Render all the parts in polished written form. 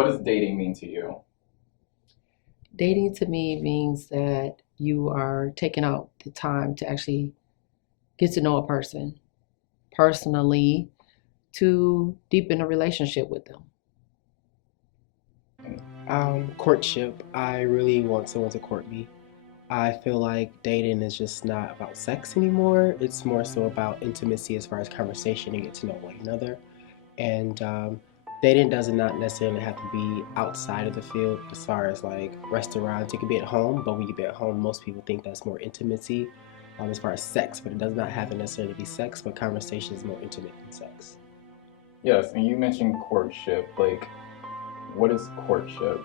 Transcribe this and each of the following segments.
What does dating mean to you? Dating to me means that you are taking out the time to actually get to know a person personally to deepen a relationship with them. Courtship. I really want someone to court me. I feel like dating is just not about sex anymore. It's more so about intimacy as far as conversation and get to know one another. And dating does not necessarily have to be outside of the field as far as like restaurants. It could be at home, but when you be at home, most people think that's more intimacy as far as sex, but it does not have to necessarily be sex, but conversation is more intimate than sex. Yes, and you mentioned courtship. Like, what is courtship?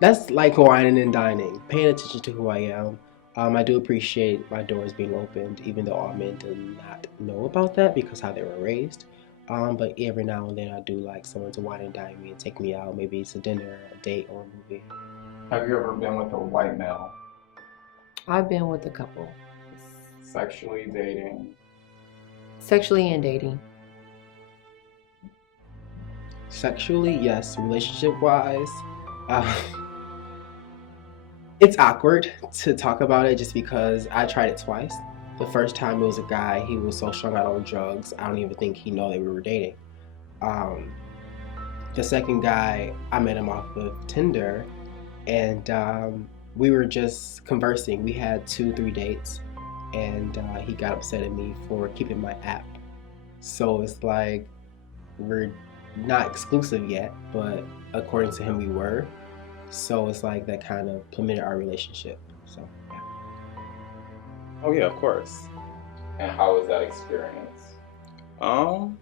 That's like whining and dining, paying attention to who I am. I do appreciate my doors being opened, even though all men do not know about that because how they were raised. But every now and then I do like someone to wine and dine me and take me out. Maybe it's a dinner, a date, or a movie. Have you ever been with a white male? I've been with a couple, Sexually dating? sexually and dating. Sexually, yes. Relationship wise, uh, it's awkward to talk about it just because I tried it twice. The first time it was a guy, he was so strung out on drugs, I don't even think he know that we were dating. Um, the second guy, I met him off of Tinder, and we were just conversing. We had 2, 3 dates, and he got upset at me for keeping my app. So it's like we're not exclusive yet, but according to him, we were. So it's like that kind of plummeted our relationship. So yeah. Oh yeah, of course. And how was that experience? Um,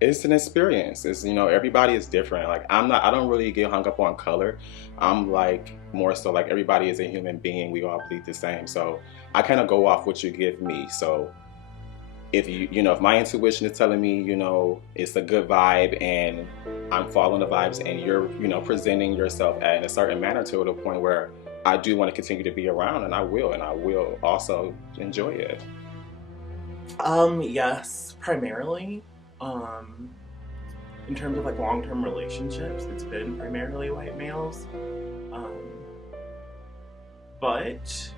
it's an experience. It's everybody is different. Like I don't really get hung up on color. I'm like more so like everybody is a human being. We all bleed the same. So I kind of go off what you give me. So if if my intuition is telling me, it's a good vibe and I'm following the vibes and you're, presenting yourself in a certain manner to the point where I do want to continue to be around and I will also enjoy it. Yes, primarily. Um, in terms of like long-term relationships, it's been primarily white males. Um, but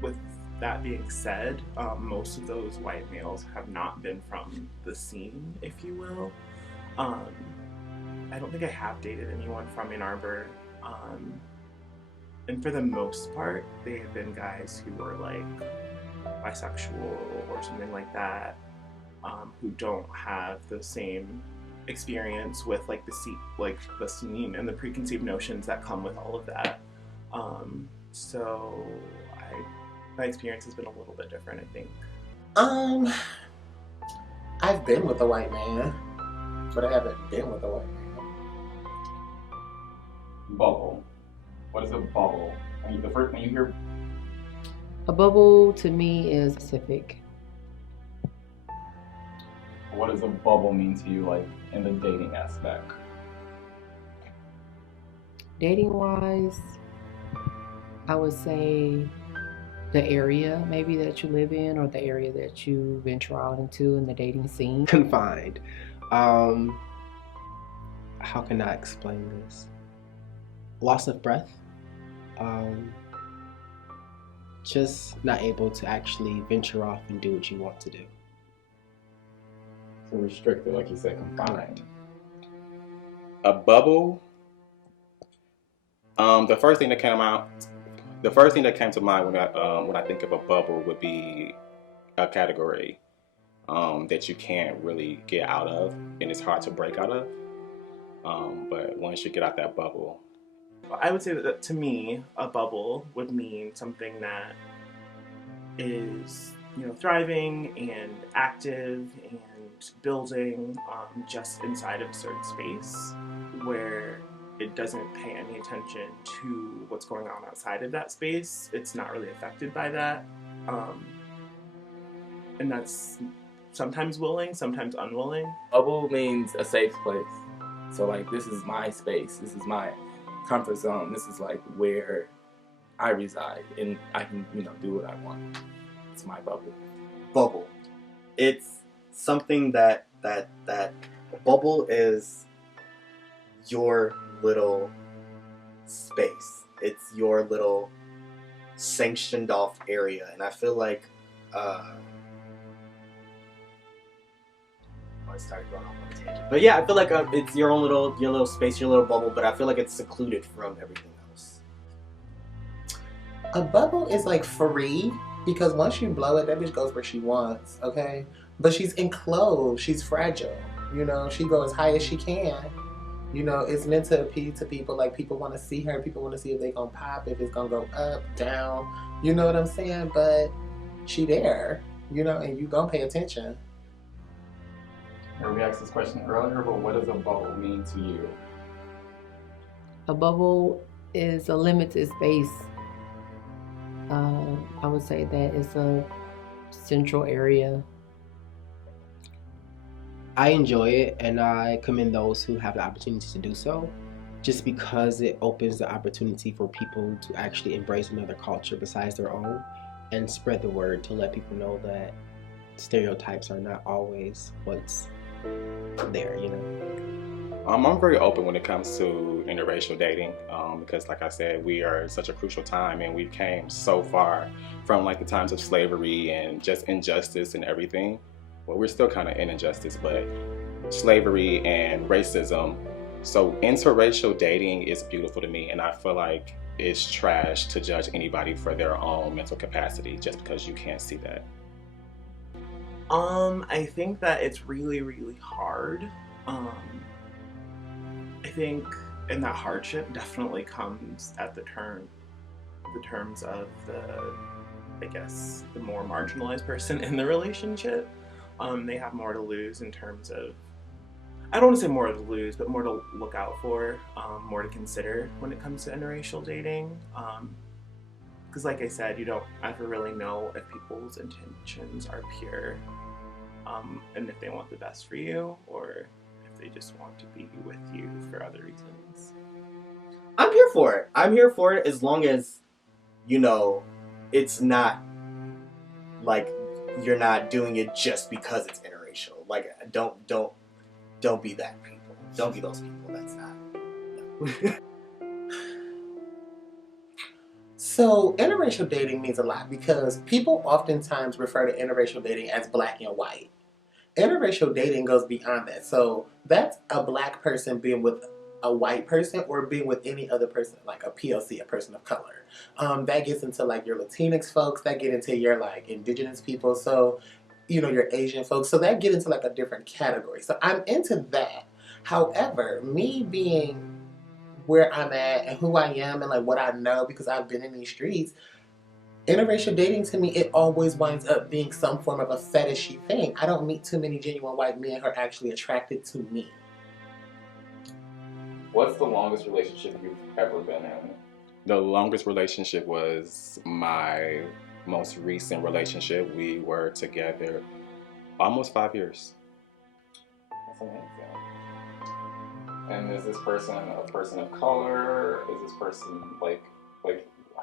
with that being said, most of those white males have not been from the scene, if you will. Um, I don't think I have dated anyone from Ann Arbor. Um, and for the most part, they have been guys who were like bisexual or something like that, who don't have the same experience with like the scene and the preconceived notions that come with all of that. So my experience has been a little bit different, I think. Um, I've been with a white man, but I haven't been with a white man. Bubble. What is a bubble? I mean, the first when you hear A bubble to me is specific. what does a bubble mean to you, like in the dating aspect? Dating wise, I would say the area maybe that you live in or the area that you venture out into in the dating scene. Confined. Um, how can I explain this? Loss of breath. Um, just not able to actually venture off and do what you want to do. So restricted, like you said, confined. A bubble. The first thing that came to mind when I think of a bubble would be a category that you can't really get out of, and it's hard to break out of. But once you get out that bubble, I would say that to me, a bubble would mean something that is, thriving and active and building just inside of a certain space where it doesn't pay any attention to what's going on outside of that space. It's not really affected by that. Um, and that's sometimes willing, sometimes unwilling. Bubble means a safe place. So like this is my space. This is my comfort zone. This is like where I reside and I can, do what I want. It's my bubble. Bubble. It's something that bubble is your little space. It's your little sanctioned off area, and I feel like I started going off on a tangent. But yeah, I feel like it's your little space, your little bubble. But I feel like it's secluded from everything else. A bubble is like free because once you blow it, that bitch goes where she wants, okay? But she's enclosed, she's fragile, you know, she goes as high as she can. You know, it's meant to appeal to people, like people want to see her, people want to see if they gonna pop, if it's gonna go up, down, you know what I'm saying? But she there, you know, and you gonna pay attention. We asked this question earlier, but what does a bubble mean to you? A bubble is a limited space. I would say that it's a central area. I enjoy it, and I commend those who have the opportunity to do so, just because it opens the opportunity for people to actually embrace another culture besides their own and spread the word to let people know that stereotypes are not always what's there, you know. I'm very open when it comes to interracial dating because, like I said, we are at such a crucial time, and we came so far from like the times of slavery and just injustice and everything. Well, we're still kind of in injustice, but slavery and racism. So interracial dating is beautiful to me, and I feel like it's trash to judge anybody for their own mental capacity just because you can't see that. I think that it's really, really hard. I think, and that hardship definitely comes at the terms of I guess, the more marginalized person in the relationship. They have more to lose in terms of, I don't want to say more to lose, but more to look out for, more to consider when it comes to interracial dating. Because like I said, you don't ever really know if people's intentions are pure, and if they want the best for you, or if they just want to be with you for other reasons. I'm here for it. I'm here for it as long as, you know, it's not like you're not doing it just because it's interracial. Like, don't be that people. Don't be those people. That's not. No. So interracial dating means a lot because people oftentimes refer to interracial dating as black and white. Interracial dating goes beyond that. So that's a black person being with a white person or being with any other person, like a POC, a person of color. That gets into like your Latinx folks, that get into your like indigenous people, so you know, your Asian folks. So that get into like a different category. So I'm into that. However, me being where I'm at and who I am and like what I know because I've been in these streets, interracial dating to me, it always winds up being some form of a fetishy thing. I don't meet too many genuine white men who are actually attracted to me. What's the longest relationship you've ever been in? The longest relationship was my most recent relationship. We were together almost 5 years. That's amazing. And is this person a person of color? Is this person like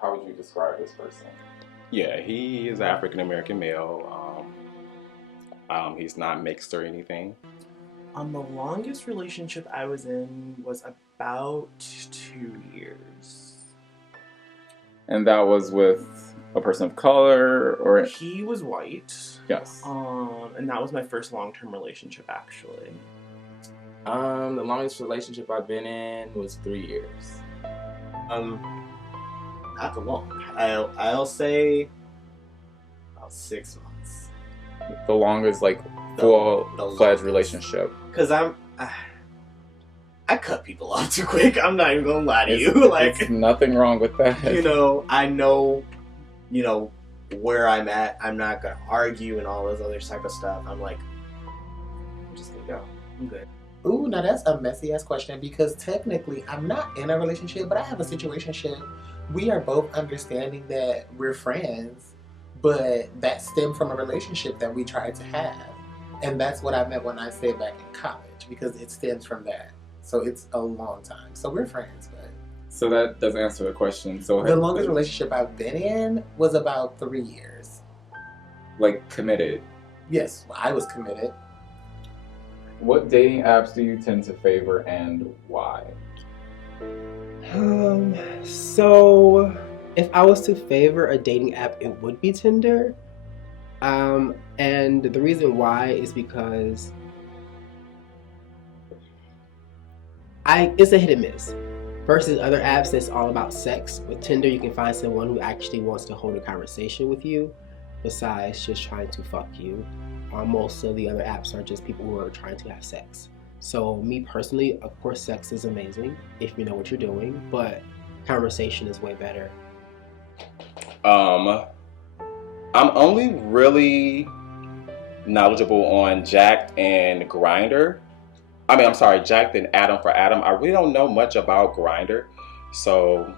how would you describe this person? Yeah, he is an African American male. He's not mixed or anything. The longest relationship I was in was about 2 years. And that was with a person of color, or He was white. yes. And that was my first long-term relationship, actually. The longest relationship I've been in was 3 years. Not the long. I'll say about 6 months. The longest like The full-fledged longest. relationship. Cause I cut people off too quick. I'm not even gonna lie to you. Like, There's nothing wrong with that. you know, I know, you know, where I'm at. I'm not gonna argue and all this other type of stuff. I'm like, I'm just gonna go. I'm good. Ooh, now that's a messy ass question because technically I'm not in a relationship, but I have a situationship. We are both understanding that we're friends, but that stemmed from a relationship that we tried to have. And that's what I meant when I said back in college, because it stems from that. So it's a long time. So we're friends, but So that does answer the question. So the longest relationship I've been in was about 3 years. like committed. Yes, well, I was committed. What dating apps do you tend to favor and why? So if I was to favor a dating app, it would be Tinder. And the reason why is because it's a hit and miss. Versus other apps that's all about sex. With Tinder, you can find someone who actually wants to hold a conversation with you, besides just trying to fuck you. Most of the other apps are just people who are trying to have sex. So me personally, of course, sex is amazing if you know what you're doing, but conversation is way better. I'm only really knowledgeable on Jack'd and Grindr. I'm sorry, Jack'd and Adam for Adam. I really don't know much about Grindr, so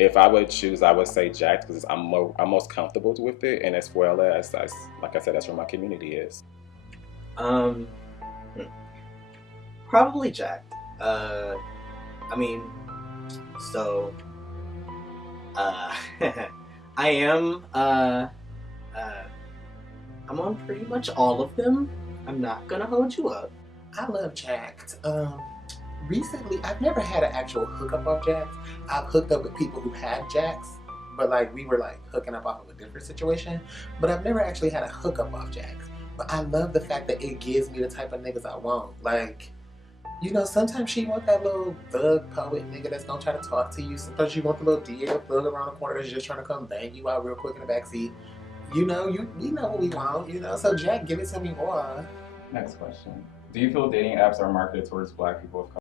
if I would choose, I would say Jack'd because I'm most comfortable with it, and as well as like I said, that's where my community is. Probably Jack'd. I am I'm on pretty much all of them. I'm not gonna hold you up. I love Jack'd. Recently, I've never had an actual hookup off Jack'd. I've hooked up with people who had Jack's, but like we were like hooking up off of a different situation. But I've never actually had a hookup off Jack's. But I love the fact that it gives me the type of niggas I want. Like, you know, sometimes she want that little thug poet nigga that's gonna try to talk to you. Sometimes you want the little DL thug around the corner that's just trying to come bang you out real quick in the backseat. You know, we know what we want, you know. So Jack, give it to me more. Next question. Do you feel dating apps are marketed towards Black people of color?